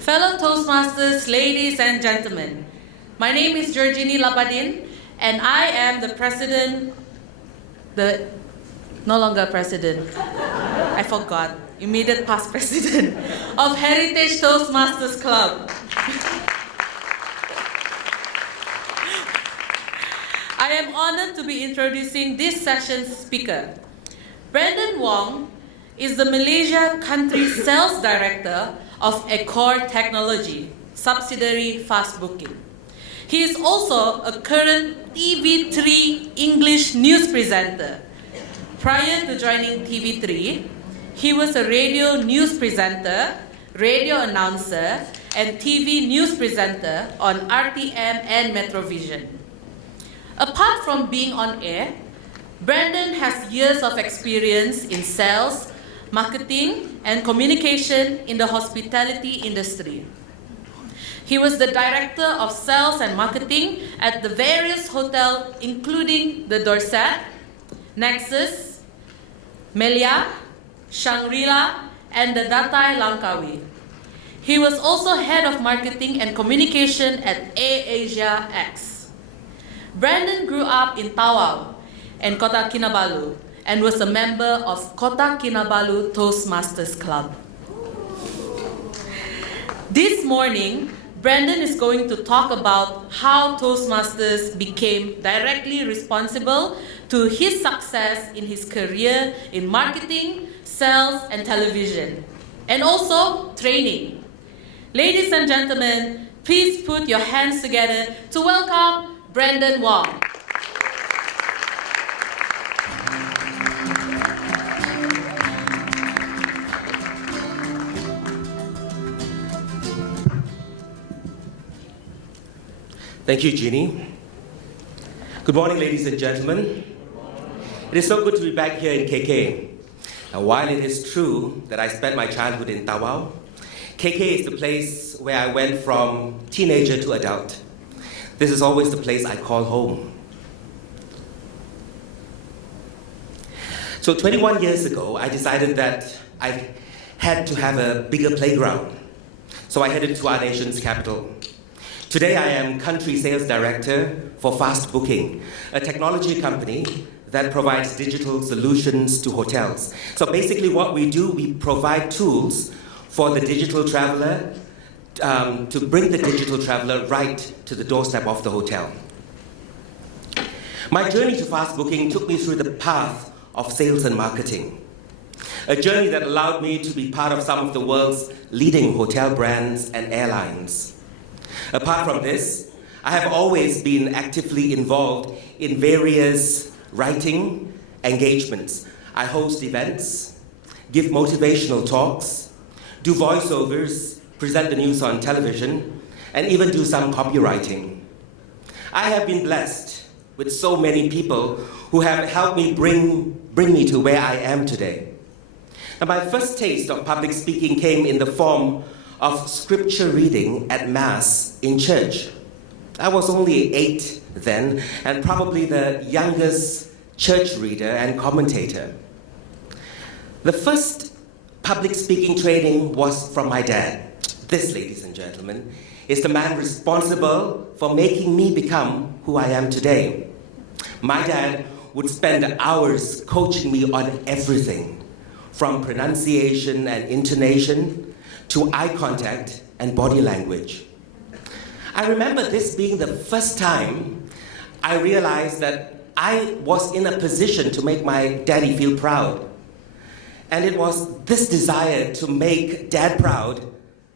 Fellow Toastmasters, ladies and gentlemen, my name is Georgini Labadin, and I am the president, no longer president, I forgot, immediate past president of Heritage Toastmasters Club. I am honored to be introducing this session's speaker. Brandon Wong is the Malaysia Country Sales Director of Accor Technology, subsidiary Fast Booking. He is also a current TV3 English news presenter. Prior to joining TV3, he was a radio news presenter, radio announcer, and TV news presenter on RTM and Metrovision. Apart from being on air, Brandon has years of experience in sales, marketing, and communication in the hospitality industry. He was the director of sales and marketing at the various hotels, including the Dorset, Nexus, Melia, Shangri-La, and the Datai Langkawi. He was also head of marketing and communication at AirAsia X. Brandon grew up in Tawau and Kota Kinabalu, and was a member of Kota Kinabalu Toastmasters Club. This morning, Brandon is going to talk about how Toastmasters became directly responsible to his success in his career in marketing, sales, and television, and also training. Ladies and gentlemen, please put your hands together to welcome Brandon Wong. Thank you, Jeannie. Good morning, ladies and gentlemen. It is so good to be back here in KK. Now, while it is true that I spent my childhood in Tawau, KK is the place where I went from teenager to adult. This is always the place I call home. So 21 years ago, I decided that I had to have a bigger playground. So I headed to our nation's capital. Today, I am Country Sales Director for Fast Booking, a technology company that provides digital solutions to hotels. So basically what we do, we provide tools for the digital traveler to bring the digital traveler right to the doorstep of the hotel. My journey to Fast Booking took me through the path of sales and marketing, a journey that allowed me to be part of some of the world's leading hotel brands and airlines. Apart from this, I have always been actively involved in various writing engagements. I host events, give motivational talks, do voiceovers, present the news on television, and even do some copywriting. I have been blessed with so many people who have helped me bring me to where I am today. And my first taste of public speaking came in the form of scripture reading at Mass in church. I was only 8 then, and probably the youngest church reader and commentator. The first public speaking training was from my dad. This, ladies and gentlemen, is the man responsible for making me become who I am today. My dad would spend hours coaching me on everything, from pronunciation and intonation to eye contact and body language. I remember this being the first time I realized that I was in a position to make my daddy feel proud. And it was this desire to make dad proud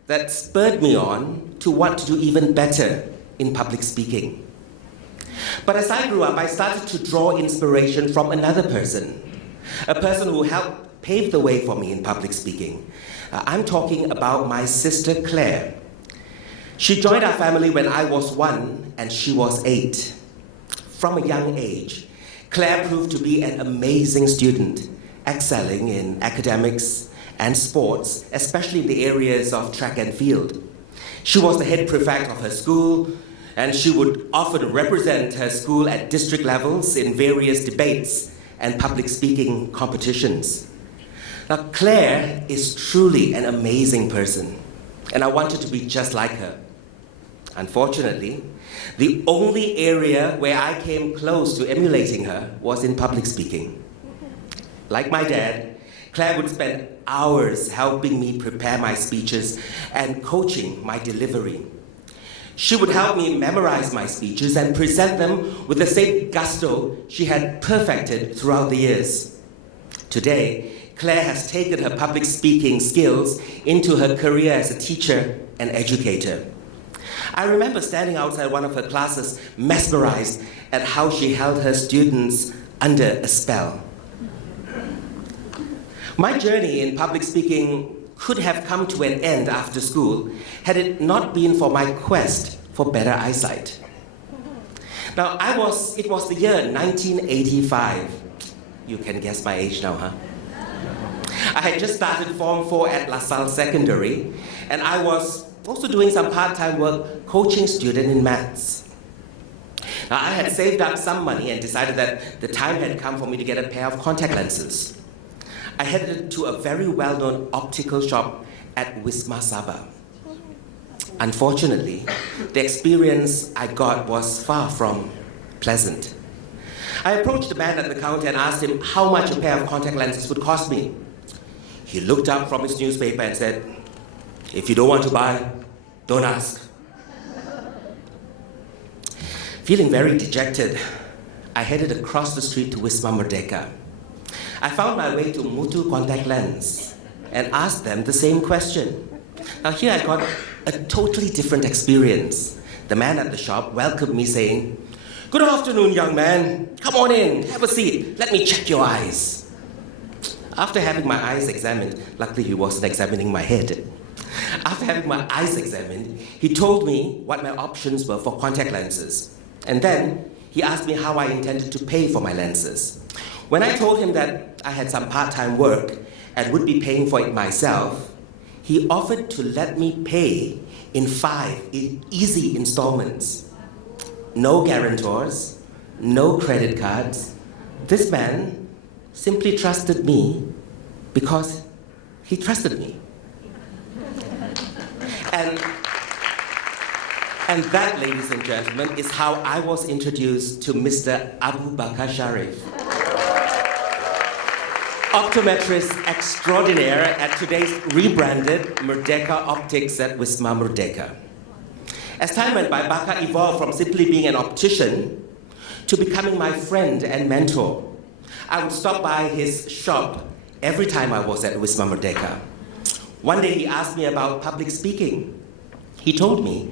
that spurred me on to want to do even better in public speaking. But as I grew up, I started to draw inspiration from another person, a person who helped pave the way for me in public speaking. I'm talking about my sister Claire. She joined our family when I was 1 and she was 8. From a young age, Claire proved to be an amazing student, excelling in academics and sports, especially in the areas of track and field. She was the head prefect of her school, and she would often represent her school at district levels in various debates and public speaking competitions. Now, Claire is truly an amazing person. and I wanted to be just like her. Unfortunately, the only area where I came close to emulating her was in public speaking. Like my dad, Claire would spend hours helping me prepare my speeches and coaching my delivery. She would help me memorize my speeches and present them with the same gusto she had perfected throughout the years. Today, Claire has taken her public speaking skills into her career as a teacher and educator. I remember standing outside one of her classes, mesmerized at how she held her students under a spell. My journey in public speaking could have come to an end after school had it not been for my quest for better eyesight. Now, it was the year 1985. You can guess my age now, huh? I had just started Form 4 at La Salle Secondary, and I was also doing some part-time work coaching students in maths. Now, I had saved up some money and decided that the time had come for me to get a pair of contact lenses. I headed to a very well-known optical shop at Wisma Sabah. Unfortunately, the experience I got was far from pleasant. I approached the man at the counter and asked him how much a pair of contact lenses would cost me. He looked up from his newspaper and said, "If you don't want to buy, don't ask." Feeling very dejected, I headed across the street to Wisma Merdeka. I found my way to Mutu Contact Lens and asked them the same question. Now here I got a totally different experience. The man at the shop welcomed me saying, "Good afternoon, young man. Come on in, have a seat. Let me check your eyes." After having my eyes examined, luckily he wasn't examining my head. After having my eyes examined, he told me what my options were for contact lenses. And then he asked me how I intended to pay for my lenses. When I told him that I had some part-time work and would be paying for it myself, he offered to let me pay in 5 easy installments. No guarantors, no credit cards. This man simply trusted me because he trusted me. And that, ladies and gentlemen, is how I was introduced to Mr. Abu Bakar Sharif, optometrist extraordinaire at today's rebranded Merdeka Optics at Wisma Merdeka. As time went by, Bakar evolved from simply being an optician to becoming my friend and mentor. I would stop by his shop every time I was at Wisma Merdeka. One day he asked me about public speaking. He told me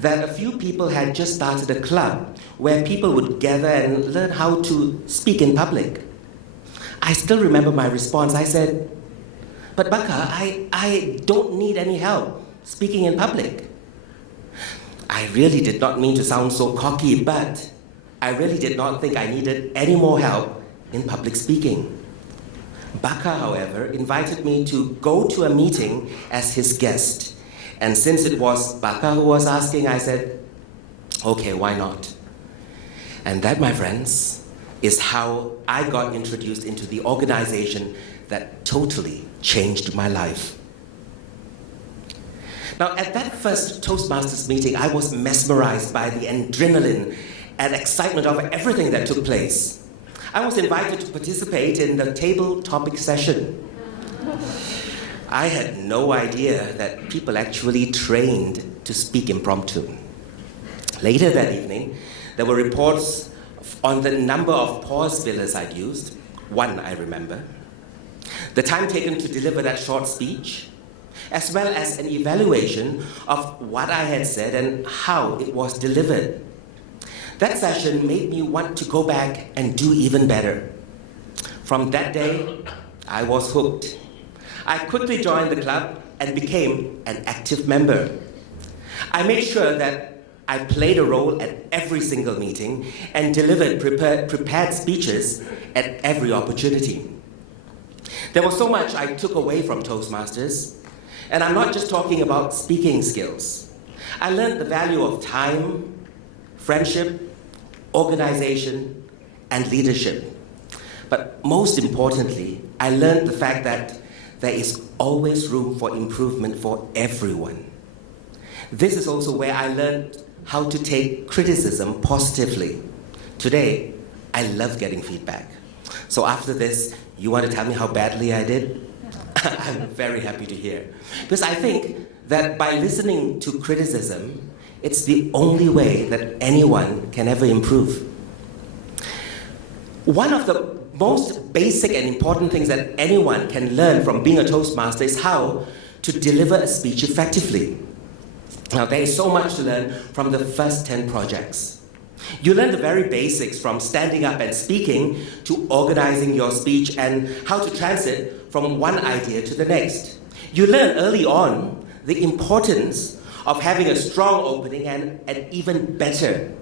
that a few people had just started a club where people would gather and learn how to speak in public. I still remember my response. I said, "But Bakar, I don't need any help speaking in public." I really did not mean to sound so cocky, but I really did not think I needed any more help in public speaking. Bakar, however, invited me to go to a meeting as his guest. And since it was Bakar who was asking, I said, "Okay, why not?" And that, my friends, is how I got introduced into the organization that totally changed my life. Now, at that first Toastmasters meeting, I was mesmerized by the adrenaline and excitement of everything that took place. I was invited to participate in the table topic session. I had no idea that people actually trained to speak impromptu. Later that evening, there were reports on the number of pause fillers I'd used. One, I remember. The time taken to deliver that short speech, as well as an evaluation of what I had said and how it was delivered. That session made me want to go back and do even better. From that day, I was hooked. I quickly joined the club and became an active member. I made sure that I played a role at every single meeting and delivered prepared speeches at every opportunity. There was so much I took away from Toastmasters, and I'm not just talking about speaking skills. I learned the value of time, friendship, organization, and leadership. But most importantly, I learned the fact that there is always room for improvement for everyone. This is also where I learned how to take criticism positively. Today, I love getting feedback. So after this, you want to tell me how badly I did? I'm very happy to hear. Because I think that by listening to criticism, it's the only way that anyone can ever improve. One of the most basic and important things that anyone can learn from being a Toastmaster is how to deliver a speech effectively. Now, there is so much to learn from the first 10 projects. You learn the very basics from standing up and speaking to organizing your speech and how to transit from one idea to the next. You learn early on the importance of having a strong opening and an even better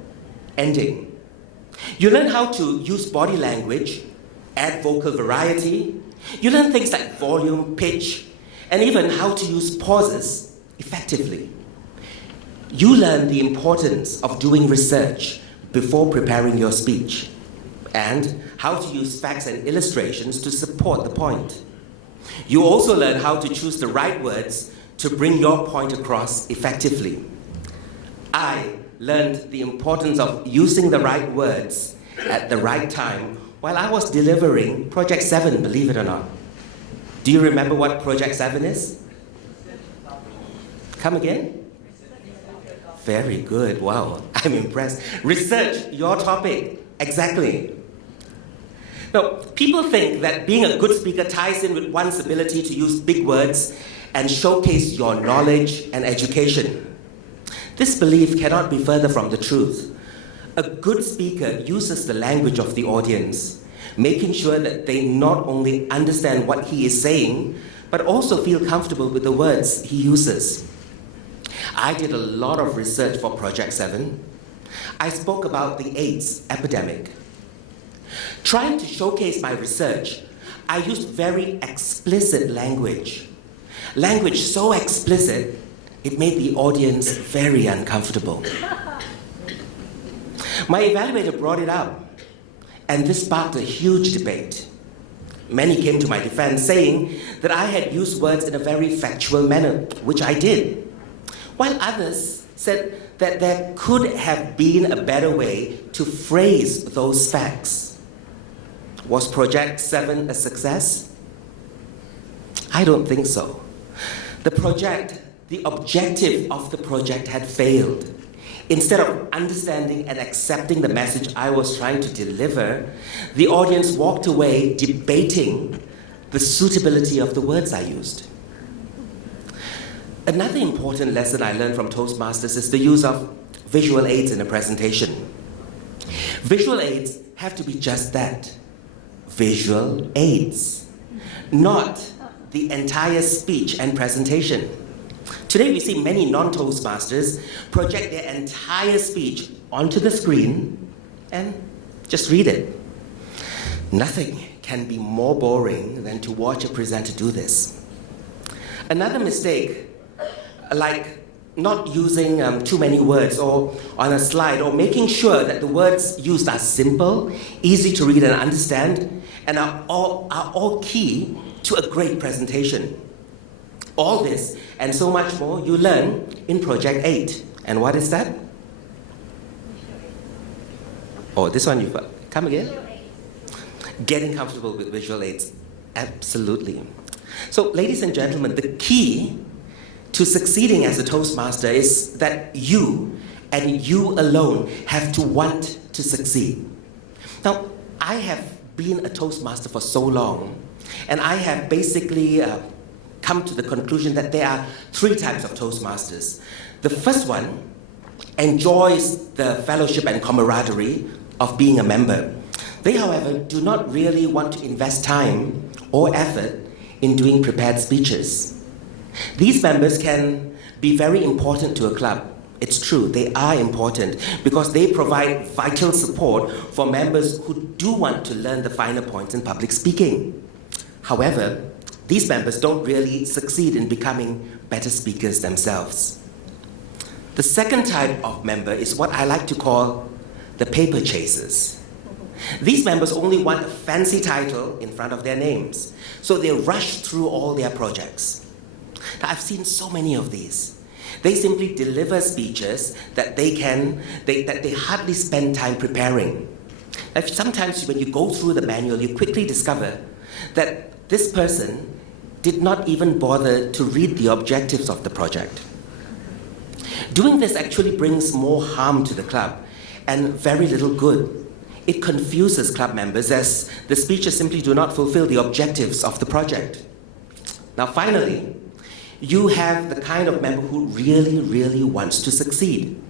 ending. You learn how to use body language, add vocal variety. You learn things like volume, pitch, and even how to use pauses effectively. You learn the importance of doing research before preparing your speech, and how to use facts and illustrations to support the point. You also learn how to choose the right words to bring your point across effectively. I learned the importance of using the right words at the right time while I was delivering Project 7, believe it or not. Do you remember what Project 7 is? Come again? Very good, wow, I'm impressed. Research your topic, exactly. Now, people think that being a good speaker ties in with one's ability to use big words and showcase your knowledge and education. This belief cannot be further from the truth. A good speaker uses the language of the audience, making sure that they not only understand what he is saying, but also feel comfortable with the words he uses. I did a lot of research for Project 7. I spoke about the AIDS epidemic. Trying to showcase my research, I used very explicit language. Language so explicit, it made the audience very uncomfortable. My evaluator brought it up, and this sparked a huge debate. Many came to my defense saying that I had used words in a very factual manner, which I did, while others said that there could have been a better way to phrase those facts. Was Project 7 a success? I don't think so. The objective of the project had failed. Instead of understanding and accepting the message I was trying to deliver, the audience walked away debating the suitability of the words I used. Another important lesson I learned from Toastmasters is the use of visual aids in a presentation. Visual aids have to be just that, visual aids, not the entire speech and presentation. Today we see many non-Toastmasters project their entire speech onto the screen and just read it. Nothing can be more boring than to watch a presenter do this. Another mistake, like not using too many words or on a slide, or making sure that the words used are simple, easy to read and understand, and are all key to a great presentation. All this and so much more you learn in Project 8. And what is that? Oh, this one you've come again? Getting comfortable with visual aids. Absolutely. So, ladies and gentlemen, the key to succeeding as a Toastmaster is that you and you alone have to want to succeed. Now, I have been a Toastmaster for so long, and I have basically come to the conclusion that there are 3 types of Toastmasters. The first one enjoys the fellowship and camaraderie of being a member. They, however, do not really want to invest time or effort in doing prepared speeches. These members can be very important to a club. It's true, they are important because they provide vital support for members who do want to learn the finer points in public speaking. However, these members don't really succeed in becoming better speakers themselves. The second type of member is what I like to call the paper chasers. These members only want a fancy title in front of their names, so they rush through all their projects. Now, I've seen so many of these. They simply deliver speeches that they hardly spend time preparing. Sometimes when you go through the manual, you quickly discover that this person did not even bother to read the objectives of the project. Doing this actually brings more harm to the club and very little good. It confuses club members as the speeches simply do not fulfill the objectives of the project. Now finally, you have the kind of member who really, really wants to succeed.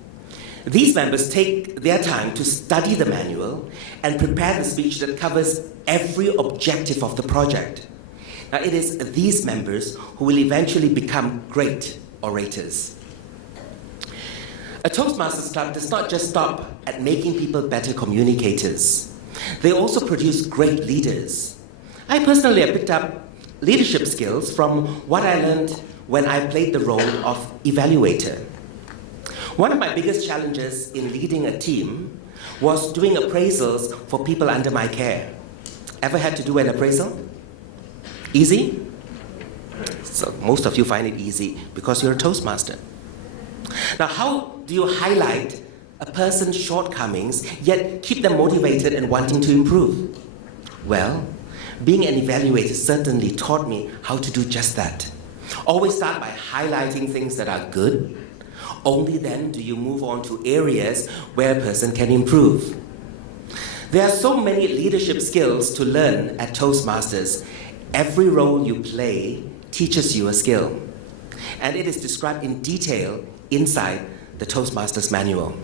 These members take their time to study the manual and prepare the speech that covers every objective of the project. Now, it is these members who will eventually become great orators. A Toastmasters club does not just stop at making people better communicators. They also produce great leaders. I personally have picked up leadership skills from what I learned when I played the role of evaluator. One of my biggest challenges in leading a team was doing appraisals for people under my care. Ever had to do an appraisal? Easy? So most of you find it easy because you're a Toastmaster. Now, how do you highlight a person's shortcomings yet keep them motivated and wanting to improve? Well, being an evaluator certainly taught me how to do just that. Always start by highlighting things that are good. Only then do you move on to areas where a person can improve. There are so many leadership skills to learn at Toastmasters. Every role you play teaches you a skill, and it is described in detail inside the Toastmasters manual.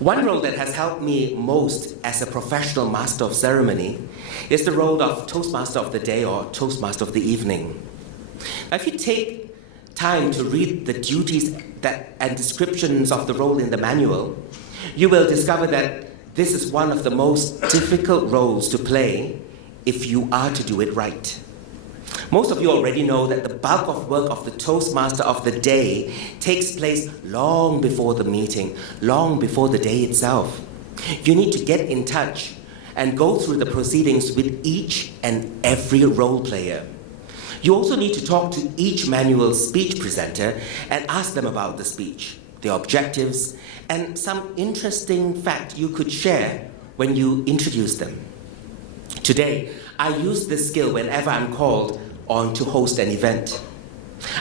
One role that has helped me most as a professional master of ceremony is the role of Toastmaster of the Day or Toastmaster of the Evening. Now, if you take time to read the duties and descriptions of the role in the manual, you will discover that this is one of the most difficult roles to play if you are to do it right. Most of you already know that the bulk of work of the Toastmaster of the Day takes place long before the meeting, long before the day itself. You need to get in touch and go through the proceedings with each and every role player. You also need to talk to each manual speech presenter and ask them about the speech, their objectives, and some interesting fact you could share when you introduce them. Today, I use this skill whenever I'm called on to host an event.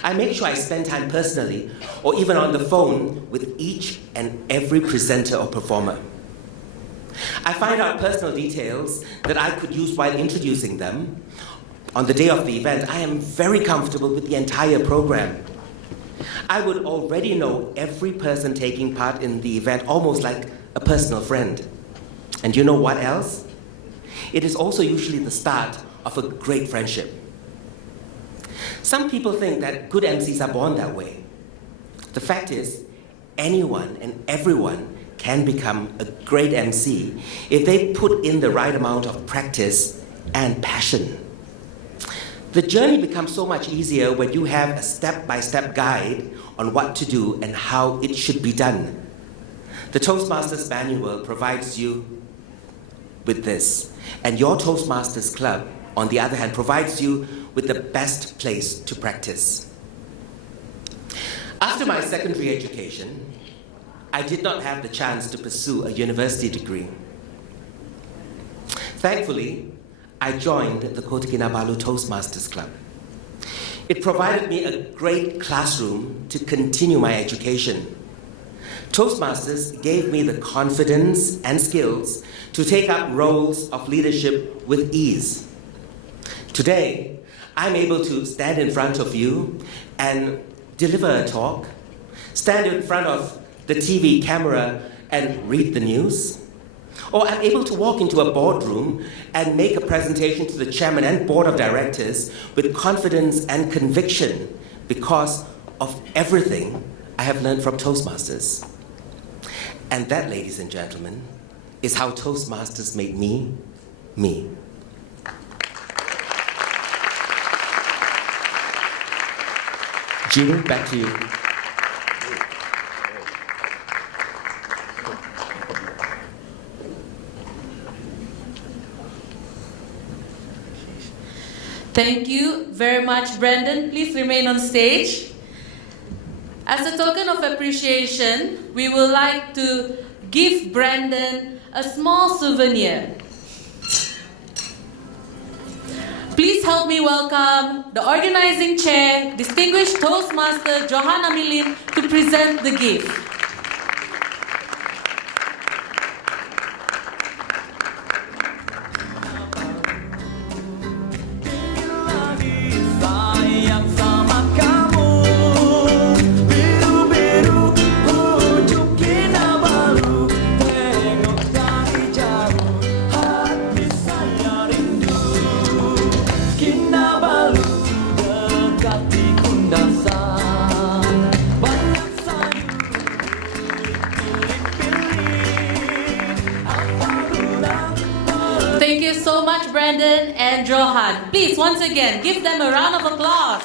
I make sure I spend time personally or even on the phone with each and every presenter or performer. I find out personal details that I could use while introducing them. On the day of the event, I am very comfortable with the entire program. I would already know every person taking part in the event almost like a personal friend. And you know what else? It is also usually the start of a great friendship. Some people think that good MCs are born that way. The fact is, anyone and everyone can become a great MC if they put in the right amount of practice and passion. The journey becomes so much easier when you have a step-by-step guide on what to do and how it should be done. The Toastmasters manual provides you with this, and your Toastmasters club, on the other hand, provides you with the best place to practice. After my secondary education, I did not have the chance to pursue a university degree. Thankfully, I joined the Kota Kinabalu Toastmasters Club. It provided me a great classroom to continue my education. Toastmasters gave me the confidence and skills to take up roles of leadership with ease. Today, I'm able to stand in front of you and deliver a talk, stand in front of the TV camera and read the news, or I'm able to walk into a boardroom and make a presentation to the chairman and board of directors with confidence and conviction because of everything I have learned from Toastmasters. And that, ladies and gentlemen, is how Toastmasters made me, me. Jimmy, back to you. Thank you very much, Brandon. Please remain on stage. As a token of appreciation, we would like to give Brandon a small souvenir. Please help me welcome the organizing chair, distinguished Toastmaster Johan Amilin, to present the gift. Thank you so much, Brandon and Johan. Please, once again, give them a round of applause.